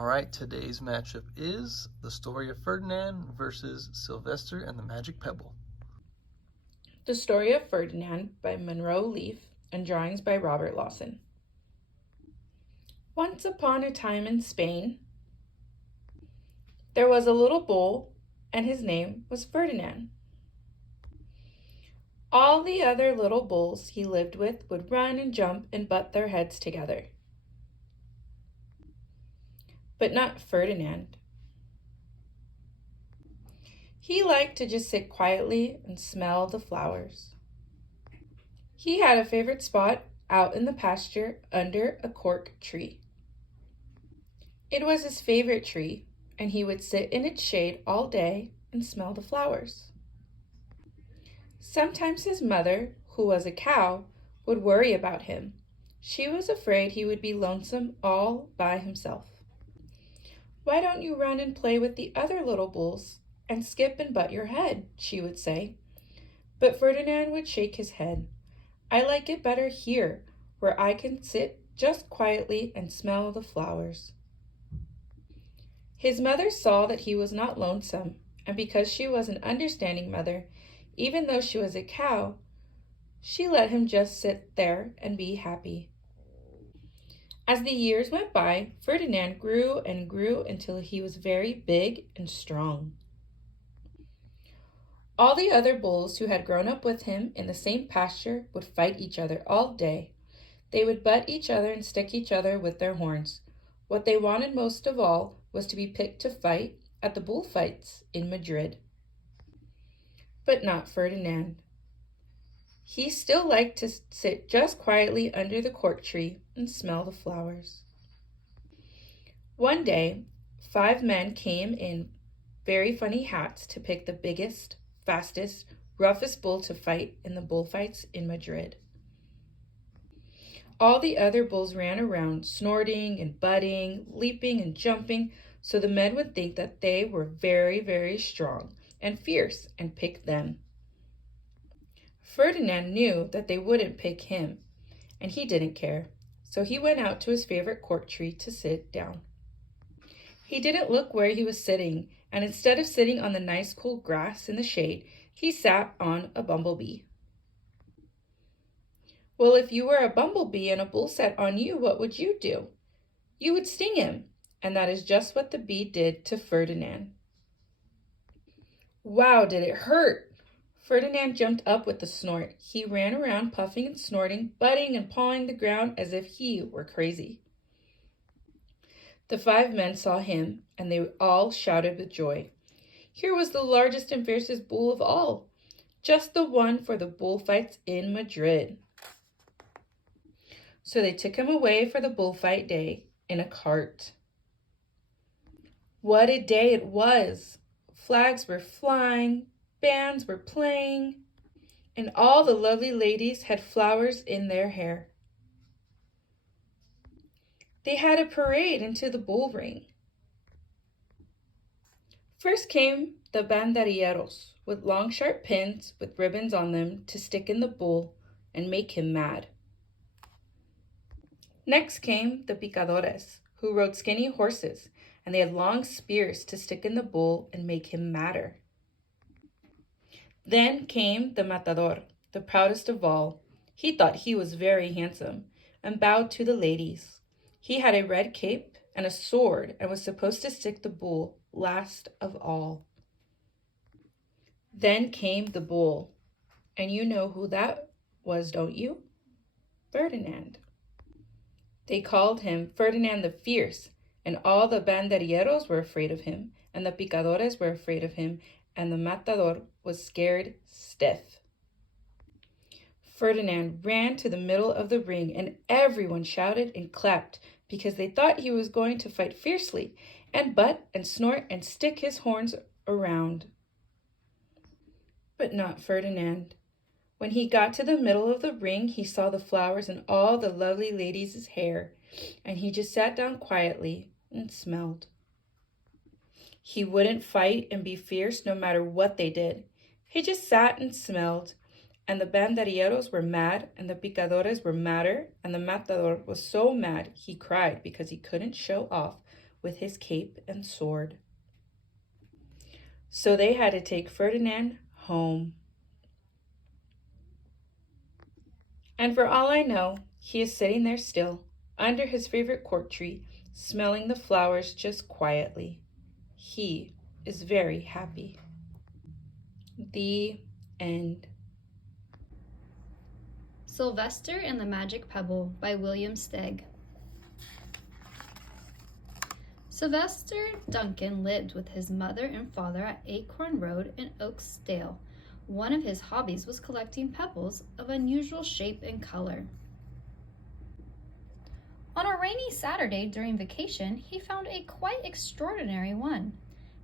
All right, today's matchup is The Story of Ferdinand versus Sylvester and the Magic Pebble. The Story of Ferdinand by Monroe Leaf and drawings by Robert Lawson. Once upon a time in Spain, there was a little bull, and his name was Ferdinand. All the other little bulls he lived with would run and jump and butt their heads together. But not Ferdinand. He liked to just sit quietly and smell the flowers. He had a favorite spot out in the pasture under a cork tree. It was his favorite tree, and he would sit in its shade all day and smell the flowers. Sometimes his mother, who was a cow, would worry about him. She was afraid he would be lonesome all by himself. "Why don't you run and play with the other little bulls and skip and butt your head?" she would say. But Ferdinand would shake his head. "I like it better here, where I can sit just quietly and smell the flowers." His mother saw that he was not lonesome, and because she was an understanding mother, even though she was a cow, she let him just sit there and be happy. As the years went by, Ferdinand grew and grew until he was very big and strong. All the other bulls who had grown up with him in the same pasture would fight each other all day. They would butt each other and stick each other with their horns. What they wanted most of all was to be picked to fight at the bullfights in Madrid. But not Ferdinand. He still liked to sit just quietly under the cork tree and smell the flowers. One day, 5 men came in very funny hats to pick the biggest, fastest, roughest bull to fight in the bullfights in Madrid. All the other bulls ran around, snorting and butting, leaping and jumping, so the men would think that they were very, very strong and fierce and pick them. Ferdinand knew that they wouldn't pick him, and he didn't care, so he went out to his favorite cork tree to sit down. He didn't look where he was sitting, and instead of sitting on the nice cool grass in the shade, he sat on a bumblebee. Well, if you were a bumblebee and a bull sat on you, what would you do? You would sting him, and that is just what the bee did to Ferdinand. Wow, did it hurt! Ferdinand jumped up with a snort. He ran around puffing and snorting, butting and pawing the ground as if he were crazy. The 5 men saw him, and they all shouted with joy. Here was the largest and fiercest bull of all, just the one for the bullfights in Madrid. So they took him away for the bullfight day in a cart. What a day it was! Flags were flying, bands were playing, and all the lovely ladies had flowers in their hair. They had a parade into the bull ring. First came the banderilleros, with long sharp pins with ribbons on them to stick in the bull and make him mad. Next came the picadores, who rode skinny horses, and they had long spears to stick in the bull and make him madder. Then came the matador, the proudest of all. He thought he was very handsome, and bowed to the ladies. He had a red cape and a sword, and was supposed to stick the bull last of all. Then came the bull, and you know who that was, don't you? Ferdinand. They called him Ferdinand the Fierce, and all the banderilleros were afraid of him, and the picadores were afraid of him, and the matador was scared stiff. Ferdinand ran to the middle of the ring, and everyone shouted and clapped because they thought he was going to fight fiercely and butt and snort and stick his horns around. But not Ferdinand. When he got to the middle of the ring, he saw the flowers in all the lovely ladies' hair, and he just sat down quietly and smelled. He wouldn't fight and be fierce no matter what they did. He just sat and smelled, and the banderilleros were mad, and the picadores were madder, and the matador was so mad he cried because he couldn't show off with his cape and sword. So they had to take Ferdinand home. And for all I know, he is sitting there still, under his favorite court tree, smelling the flowers just quietly. He is very happy. The end. Sylvester and the Magic Pebble by William Steig. Sylvester Duncan lived with his mother and father at Acorn Road in Oaksdale. One of his hobbies was collecting pebbles of unusual shape and color. On a rainy Saturday during vacation, he found a quite extraordinary one.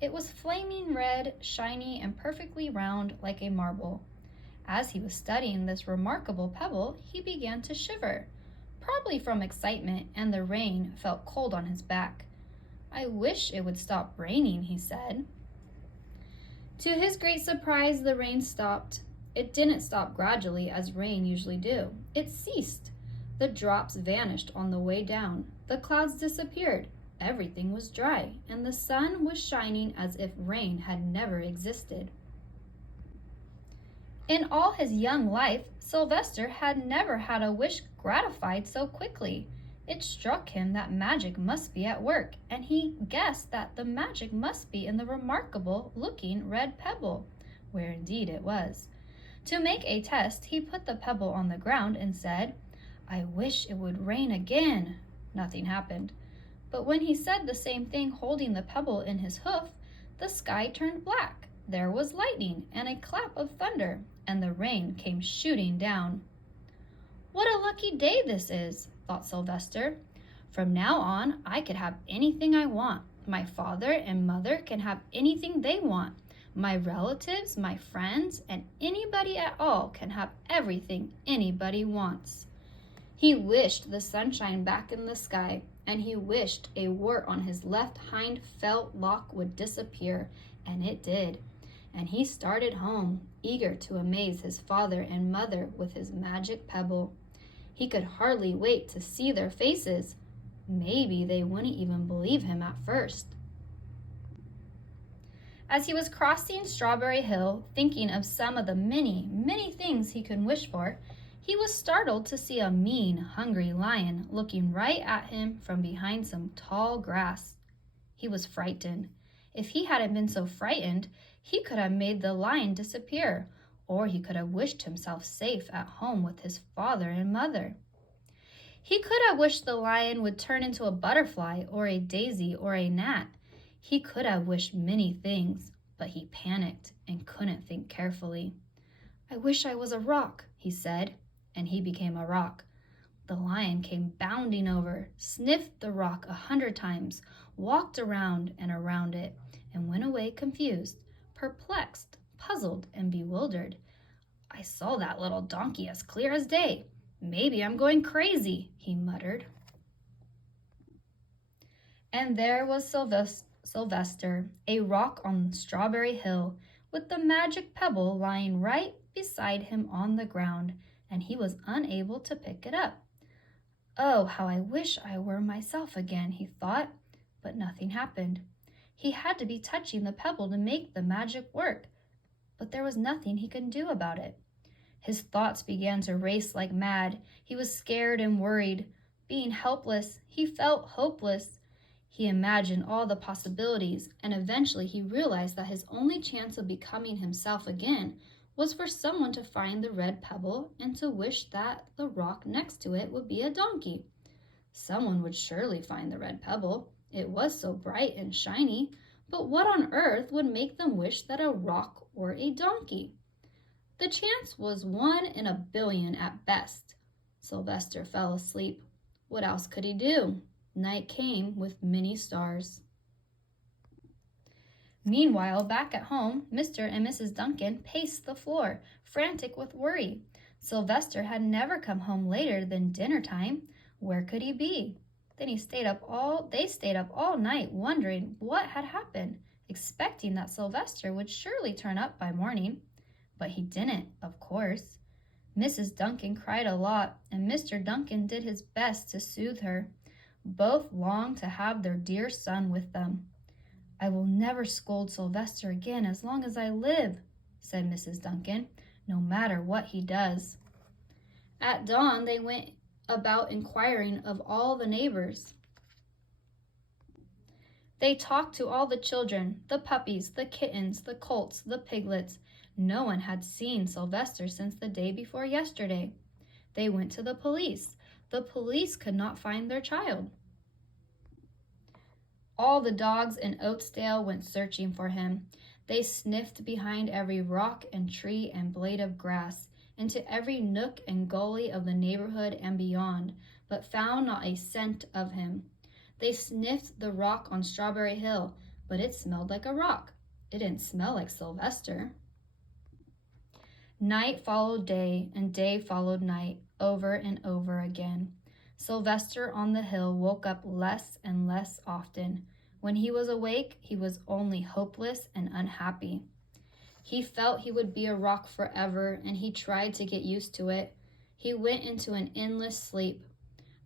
It was flaming red, shiny, and perfectly round like a marble. As he was studying this remarkable pebble, he began to shiver, probably from excitement, and the rain felt cold on his back. "I wish it would stop raining," he said. To his great surprise, the rain stopped. It didn't stop gradually as rain usually do. It ceased. The drops vanished on the way down. The clouds disappeared. Everything was dry, and the sun was shining as if rain had never existed. In all his young life, Sylvester had never had a wish gratified so quickly. It struck him that magic must be at work, and he guessed that the magic must be in the remarkable-looking red pebble, where indeed it was. To make a test, he put the pebble on the ground and said, "I wish it would rain again." Nothing happened. But when he said the same thing holding the pebble in his hoof, the sky turned black. There was lightning and a clap of thunder, and the rain came shooting down. "What a lucky day this is," thought Sylvester. "From now on, I could have anything I want. My father and mother can have anything they want. My relatives, my friends, and anybody at all can have everything anybody wants." He wished the sunshine back in the sky, and he wished a wart on his left hind felt lock would disappear, and it did. And he started home, eager to amaze his father and mother with his magic pebble. He could hardly wait to see their faces. Maybe they wouldn't even believe him at first. As he was crossing Strawberry Hill, thinking of some of the many, many things he could wish for, he was startled to see a mean, hungry lion looking right at him from behind some tall grass. He was frightened. If he hadn't been so frightened, he could have made the lion disappear, or he could have wished himself safe at home with his father and mother. He could have wished the lion would turn into a butterfly or a daisy or a gnat. He could have wished many things, but he panicked and couldn't think carefully. "I wish I was a rock," he said, and he became a rock. The lion came bounding over, sniffed the rock 100 times, walked around and around it, and went away confused, perplexed, puzzled, and bewildered. "I saw that little donkey as clear as day. Maybe I'm going crazy," he muttered. And there was Sylvester, a rock on Strawberry Hill, with the magic pebble lying right beside him on the ground, and he was unable to pick it up. "Oh, how I wish I were myself again," he thought, but nothing happened. He had to be touching the pebble to make the magic work, but there was nothing he could do about it. His thoughts began to race like mad. He was scared and worried. Being helpless, he felt hopeless. He imagined all the possibilities, and eventually he realized that his only chance of becoming himself again was for someone to find the red pebble and to wish that the rock next to it would be a donkey. Someone would surely find the red pebble. It was so bright and shiny, but what on earth would make them wish that a rock or a donkey? The chance was 1 in a billion at best. Sylvester fell asleep. What else could he do? Night came with many stars. Meanwhile, back at home, Mr. and Mrs. Duncan paced the floor, frantic with worry. Sylvester had never come home later than dinner time. Where could he be? Then they stayed up all night wondering what had happened, expecting that Sylvester would surely turn up by morning. But he didn't, of course. Mrs. Duncan cried a lot, and Mr. Duncan did his best to soothe her. Both longed to have their dear son with them. "I will never scold Sylvester again as long as I live," said Mrs. Duncan, "no matter what he does." At dawn, they went about inquiring of all the neighbors. They talked to all the children, the puppies, the kittens, the colts, the piglets. No one had seen Sylvester since the day before yesterday. They went to the police. The police could not find their child. All the dogs in Oatsdale went searching for him. They sniffed behind every rock and tree and blade of grass, into every nook and gully of the neighborhood and beyond, but found not a scent of him. They sniffed the rock on Strawberry Hill, but it smelled like a rock. It didn't smell like Sylvester. Night followed day, and day followed night, over and over again. Sylvester on the hill woke up less and less often. When he was awake, he was only hopeless and unhappy. He felt he would be a rock forever, and he tried to get used to it. He went into an endless sleep.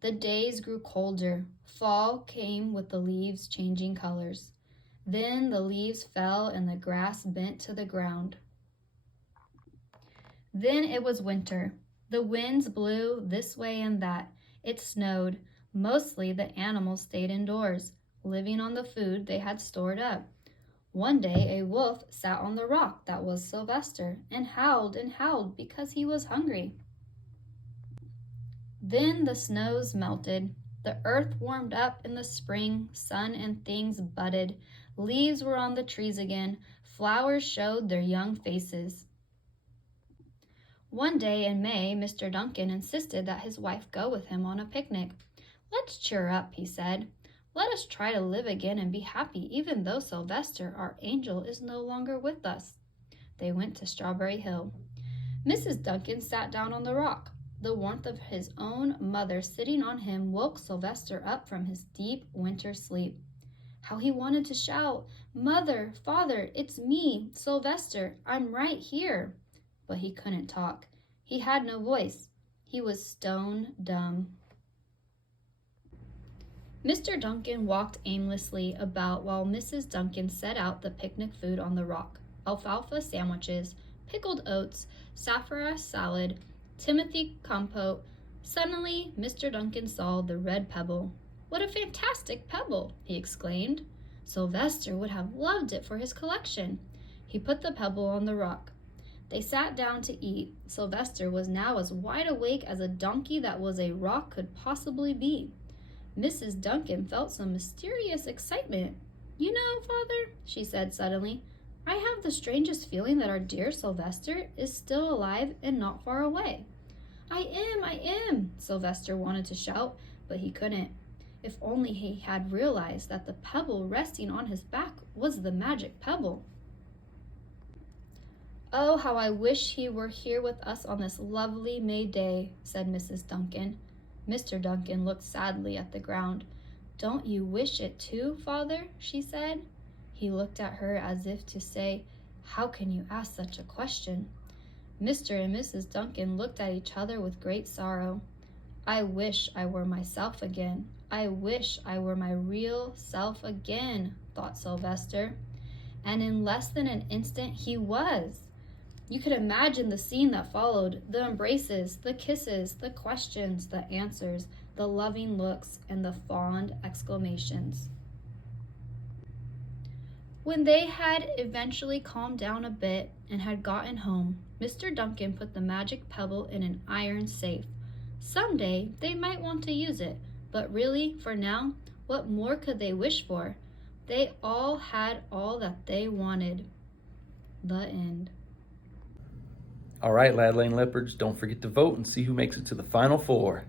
The days grew colder. Fall came with the leaves changing colors. Then the leaves fell and the grass bent to the ground. Then it was winter. The winds blew this way and that. It snowed. Mostly the animals stayed indoors, living on the food they had stored up. One day a wolf sat on the rock that was Sylvester and howled because he was hungry. Then the snows melted. The earth warmed up in the spring, sun and things budded. Leaves were on the trees again. Flowers showed their young faces. One day in May, Mr. Duncan insisted that his wife go with him on a picnic. "Let's cheer up," he said. "Let us try to live again and be happy, even though Sylvester, our angel, is no longer with us." They went to Strawberry Hill. Mrs. Duncan sat down on the rock. The warmth of his own mother sitting on him woke Sylvester up from his deep winter sleep. How he wanted to shout, "Mother, Father, it's me, Sylvester, I'm right here." But he couldn't talk. He had no voice. He was stone dumb. Mr. Duncan walked aimlessly about while Mrs. Duncan set out the picnic food on the rock: alfalfa sandwiches, pickled oats, saffron salad, Timothy compote. Suddenly, Mr. Duncan saw the red pebble. "What a fantastic pebble!" he exclaimed. Sylvester would have loved it for his collection. He put the pebble on the rock. They sat down to eat. Sylvester was now as wide awake as a donkey that was a rock could possibly be. Mrs. Duncan felt some mysterious excitement. "You know, Father," she said suddenly, "I have the strangest feeling that our dear Sylvester is still alive and not far away." I am, Sylvester wanted to shout, but he couldn't. If only he had realized that the pebble resting on his back was the magic pebble. "Oh, how I wish he were here with us on this lovely May day," said Mrs. Duncan. Mr. Duncan looked sadly at the ground. "Don't you wish it too, Father?" she said. He looked at her as if to say, "How can you ask such a question?" Mr. and Mrs. Duncan looked at each other with great sorrow. "I wish I were myself again. I wish I were my real self again," thought Sylvester. And in less than an instant he was. You could imagine the scene that followed: the embraces, the kisses, the questions, the answers, the loving looks, and the fond exclamations. When they had eventually calmed down a bit and had gotten home, Mr. Duncan put the magic pebble in an iron safe. Someday they might want to use it, but really, for now, what more could they wish for? They all had all that they wanted. The end. All right, Lad Lane Leopards, don't forget to vote and see who makes it to the Final Four.